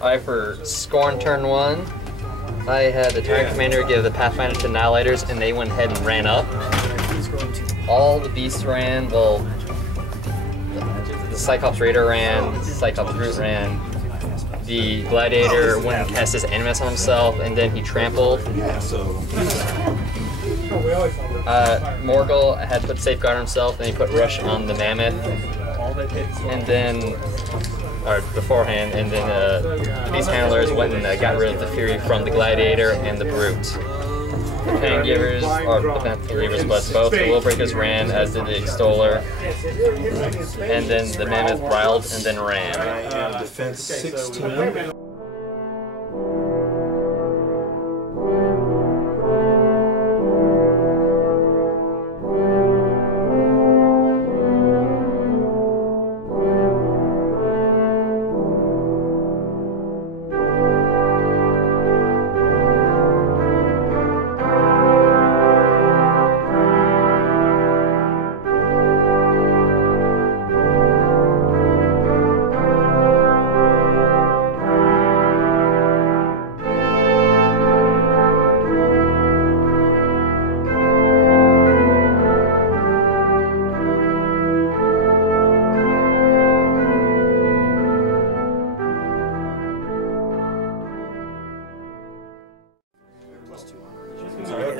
Alright, for Skorne turn 1, I had the Tyrant Commander give the Pathfinder to Nihilators, and they went ahead and ran up. All the beasts ran, well, the Cyclops Raider ran, the Cyclops Brute ran, the Gladiator went and cast his Animus on himself, and then he trampled. Morghoul had put Safeguard on himself, and he put Rush on the Mammoth, and then, or beforehand, and then the Beast Handlers went and got rid of the Fury from the Gladiator and the Brute. The Fang givers, or not the Reavers, but both the Willbreakers ran, as did the Extoller, and then the Mammoth riled and then ran. I am defense 16.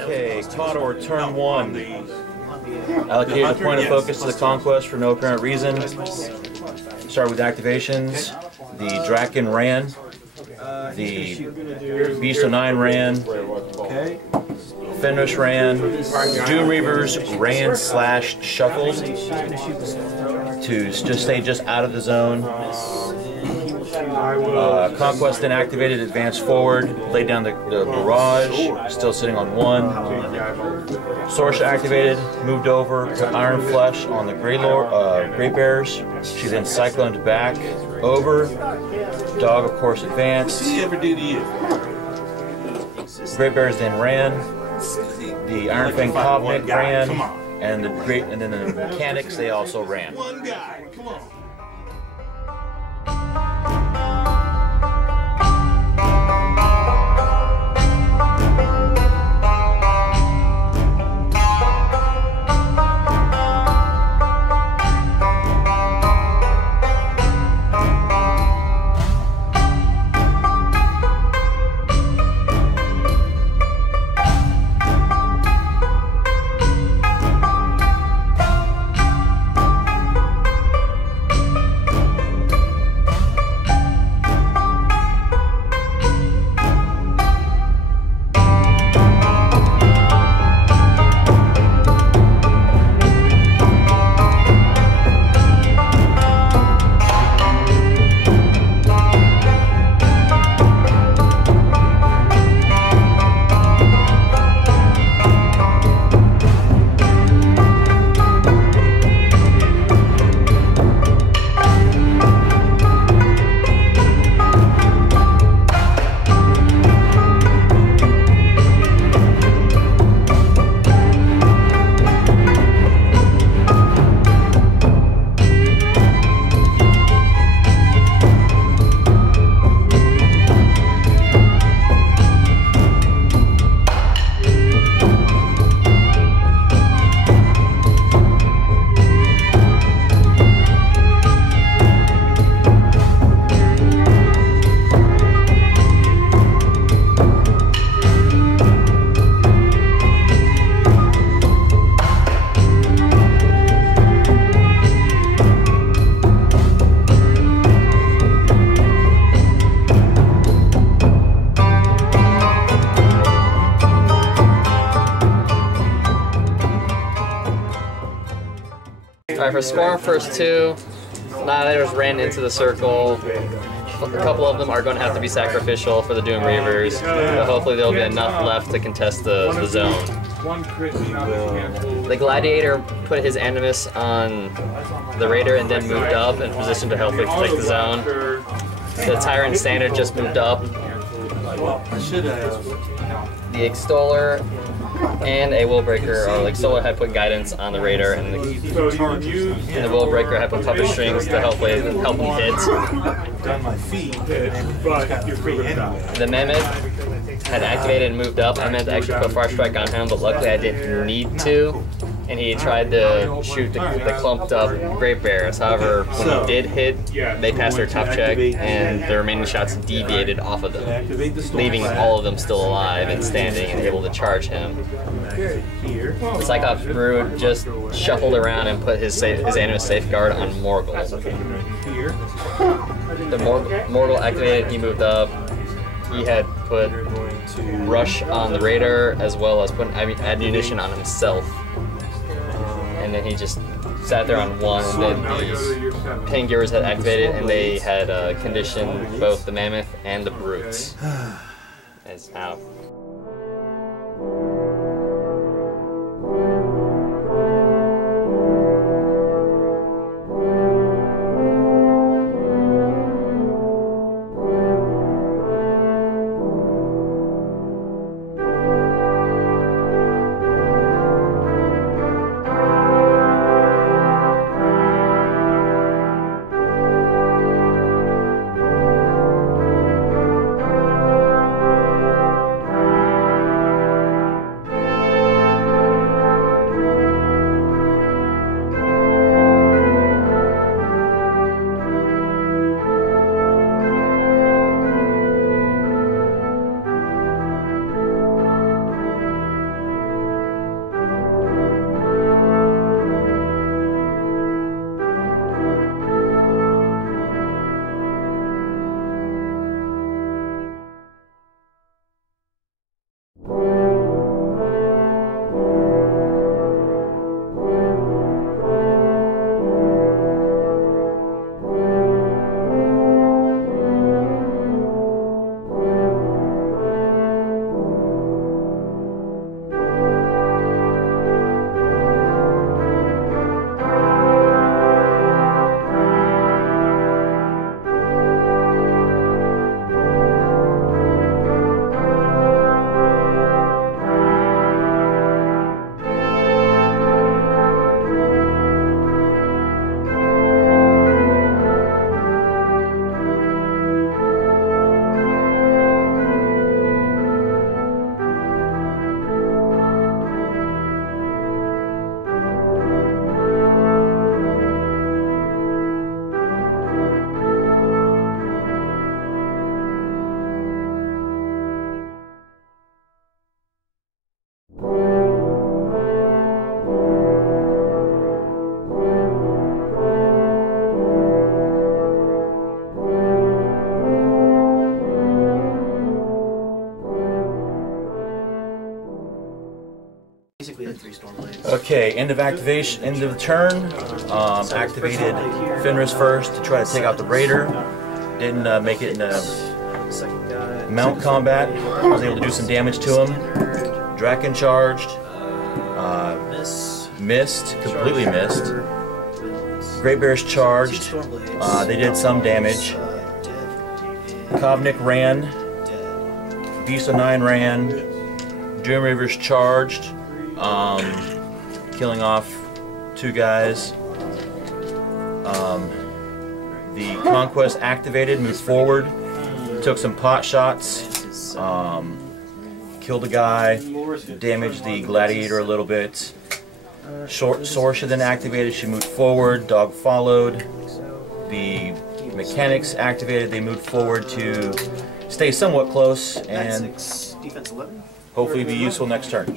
Okay, Khador, turn 1. Allocated a point of focus to the Conquest for no apparent reason. Start with activations. The Drakkun ran. The Beast of 9 ran. Fenris ran. Doom Reavers ran / shuffled to just stay just out of the zone. Conquest then activated, advanced forward, laid down the barrage, still sitting on 1. Sorcha activated, moved over, put Iron Flesh on the Great Bears. She then cycloned back over. Dog, of course, advanced. Great Bears then ran. The Iron Fang Kovnik ran, and then the mechanics, they also ran. One guy, come on. Alright, for Skorne first 2, Nihilators ran into the circle. A couple of them are going to have to be sacrificial for the Doom Reavers, but hopefully there'll be enough left to contest the zone. The Gladiator put his Animus on the Raider and then moved up in position to hopefully protect the zone. The Tyrant Standard just moved up. The Extoller and a Willbreaker, or like Extoller had put guidance on the Raider, and the Willbreaker had put puppet strings to help him hit. Done my feet, but you're free anyway. The Mammoth had activated and moved up. I meant to actually put Fire Strike on him, but luckily I didn't need to. And he tried to shoot the clumped up Grave Bears. However, when he did hit, they passed their top check, and the remaining shots deviated off of them, leaving all of them still alive and standing and able to charge him. The Cyclops Brute just shuffled around and put his Animus Safeguard on Morghoul. The Morghoul activated, he moved up. He had put Rush on the Raider, as well as put ammunition on himself. And then he just sat there on one, and then the Pain Givers had activated, and they had conditioned both the Mammoth and the Brutes. It's out. Okay, end of activation, end of the turn. Activated Fenris first to try to take out the Raider. Didn't make it in mount combat. I was able to do some damage to him. Drakkun charged. Missed, completely missed. Great Bears charged. They did some damage. Kovnik ran. Beast of 9 ran. Doom Reavers charged. Killing off 2 guys. The Conquest activated, moved forward, took some pot shots, killed a guy, damaged the Gladiator a little bit. Sorcha then activated, she moved forward, Dog followed. The mechanics activated, they moved forward to stay somewhat close and hopefully be useful next turn.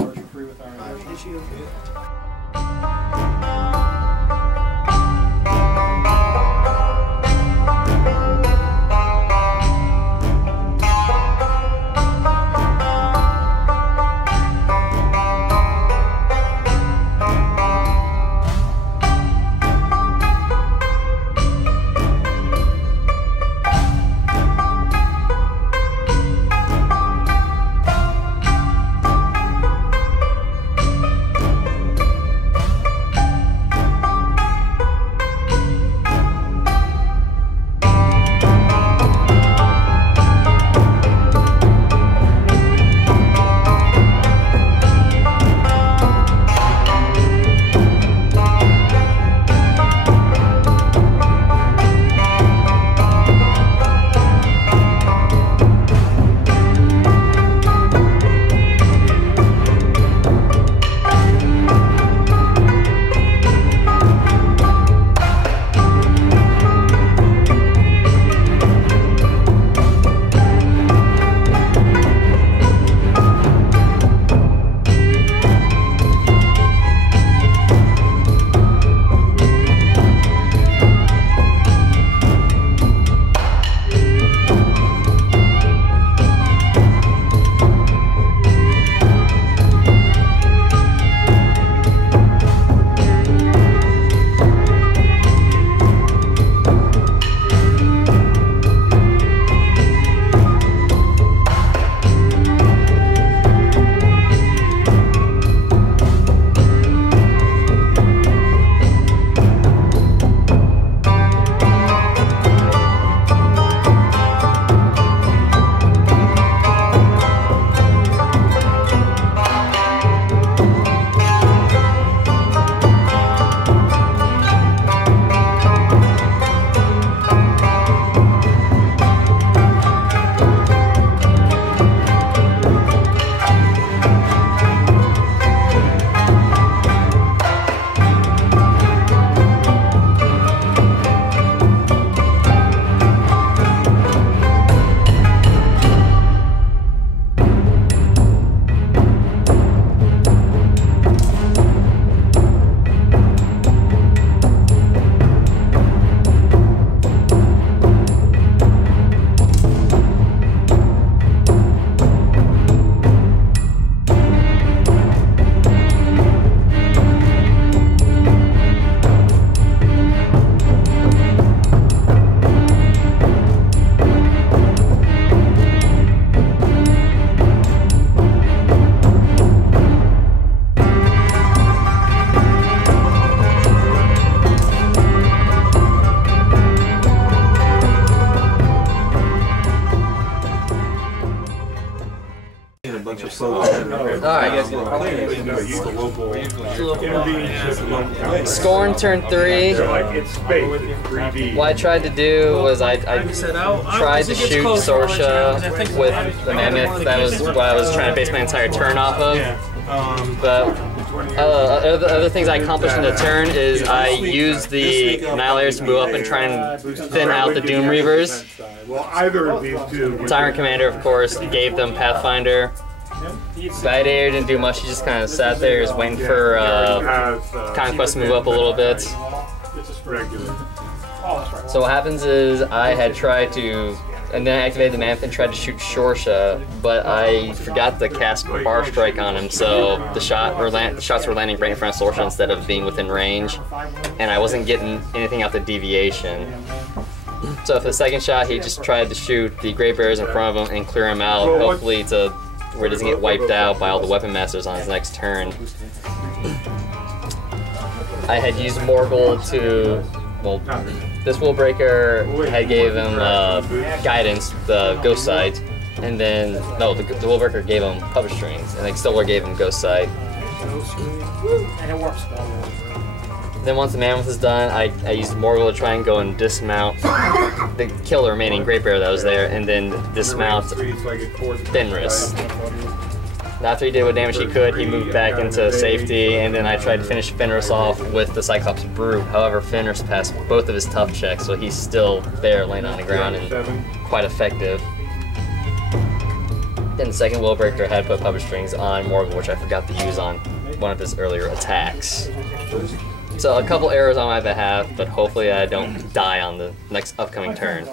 Skorne turn 3. What I tried to do was I tried to shoot Sorcha with the Mammoth. That was what I was trying to base my entire turn off of. But other things I accomplished in the turn is I used the Nihilators to move up and try and thin out the Doom Reavers. Tyrant Commander, of course, gave them Pathfinder. Gladiator didn't do much, he just kind of sat there, just waiting for Conquest to move up a little bit. So what happens is I had tried to, and then I activated the Mammoth and tried to shoot Sorcha, but I forgot to cast Bar Strike on him, so the shots were landing right in front of Sorcha instead of being within range, and I wasn't getting anything out the deviation. So for the second shot, he just tried to shoot the Great Bears in front of him and clear him out, hopefully to where he doesn't get wiped out by all the Weapon Masters on his next turn. I had used Morghoul to, well, this Willbreaker had gave him guidance, the Ghost Sight, and then, no, the Willbreaker gave him Puppet Strings, and Extoller gave him Ghost Sight. Then once the Mammoth is done, I used Morghoul to try and go and dismount kill the remaining Great Bear that was there, and then dismount Fenris. After he did what damage he could, he moved back into safety, and then I tried to finish Fenris off with the Cyclops Brute. However, Fenris passed both of his tough checks, so he's still there laying on the ground and quite effective. Then the second Willbreaker had put Puppet Strings on Morghoul, which I forgot to use on one of his earlier attacks. So a couple errors on my behalf, but hopefully I don't die on the next upcoming turn.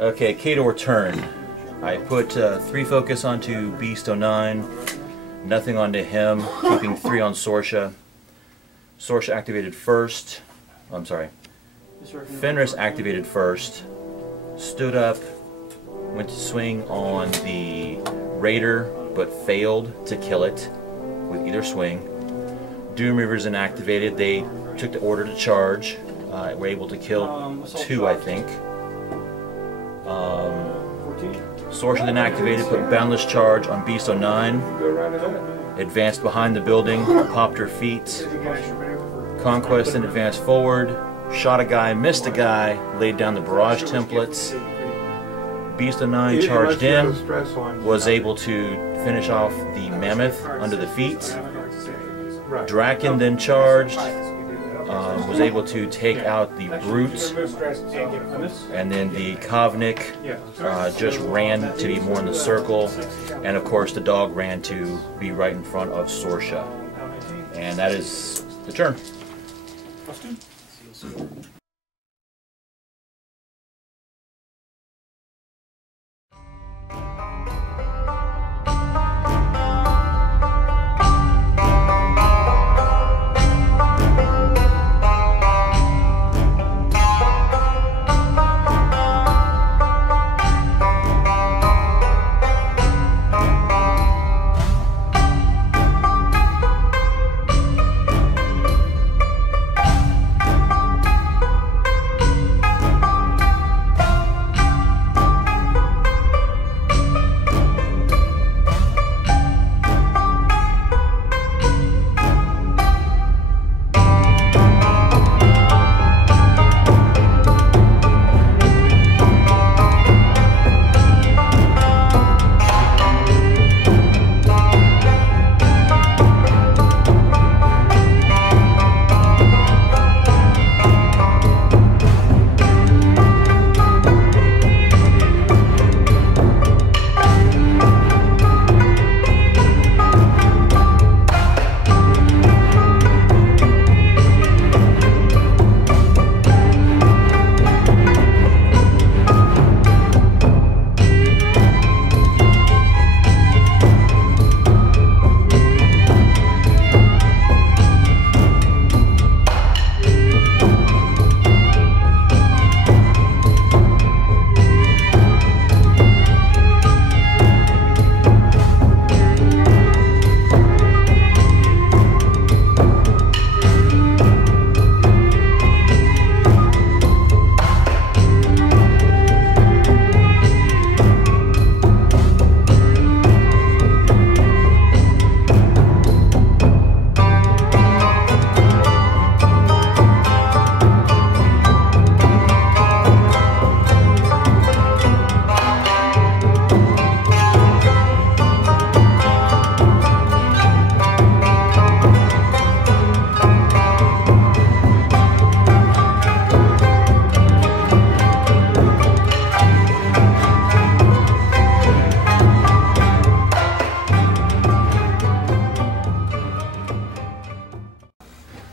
Okay, Khador turn. I put 3 focus onto Beast 09, nothing onto him, keeping 3 on Sorcha. Sorcha activated first. Oh, I'm sorry. Fenris activated first, stood up, went to swing on the Raider, but failed to kill it with either swing. Doom Reavers inactivated. They took the order to charge. Were able to kill 2, I think. Sorcha then activated, put Boundless Charge on Beast 09. Advanced behind the building, popped her feet. Conquest then advanced forward, shot a guy, missed a guy, laid down the barrage templates. Beast 09 charged in, was able to finish off the Mammoth under the feet. Drakkun then charged, was able to take out the Brute, and then the Kovnik just ran to be more in the circle, and of course the dog ran to be right in front of Sorcha. And that is the turn.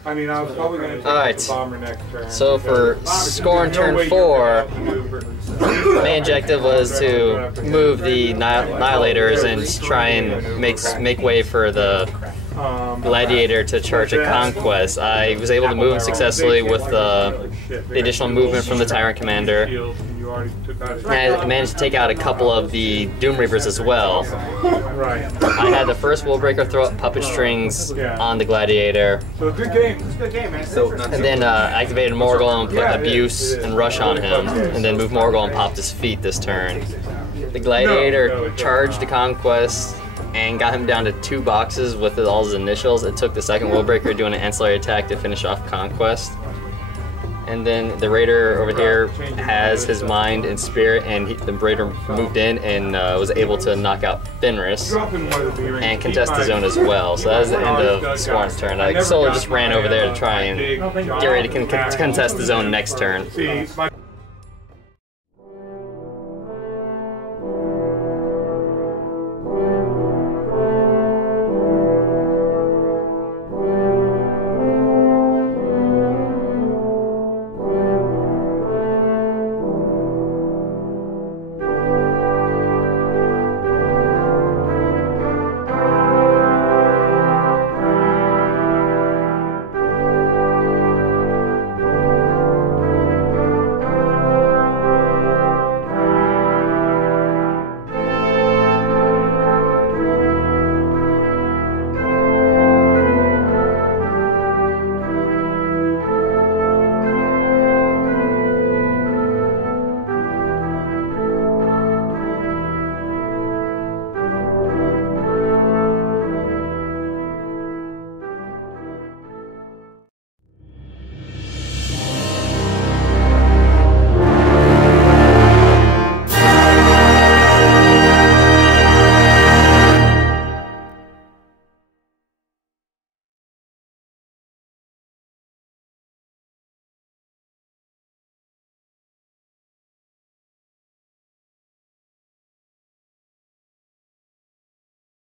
I mean, I was probably going to take Alright. the bomber next turn. So for Skorne turn 4, the main objective was to move the Nihilators and try and make way for the Gladiator to charge a Conquest. I was able to move him successfully with the additional movement from the Tyrant Commander. And I managed to take out a couple of the Doom Reavers as well. I had the first Willbreaker throw up puppet strings on the Gladiator. So good game. It's a good game, man. And then activated Morghoul and put Abuse and Rush on him. And then moved Morghoul and popped his feet this turn. The Gladiator charged the Conquest and got him down to 2 boxes with all his initials. It took the second Willbreaker doing an ancillary attack to finish off Conquest. And then the Raider over here has his mind and spirit, and the Raider moved in and was able to knock out Fenris and contest the zone as well. So that was the end of Skorne's turn. Extoller just ran over there to try and get ready to contest the zone next turn.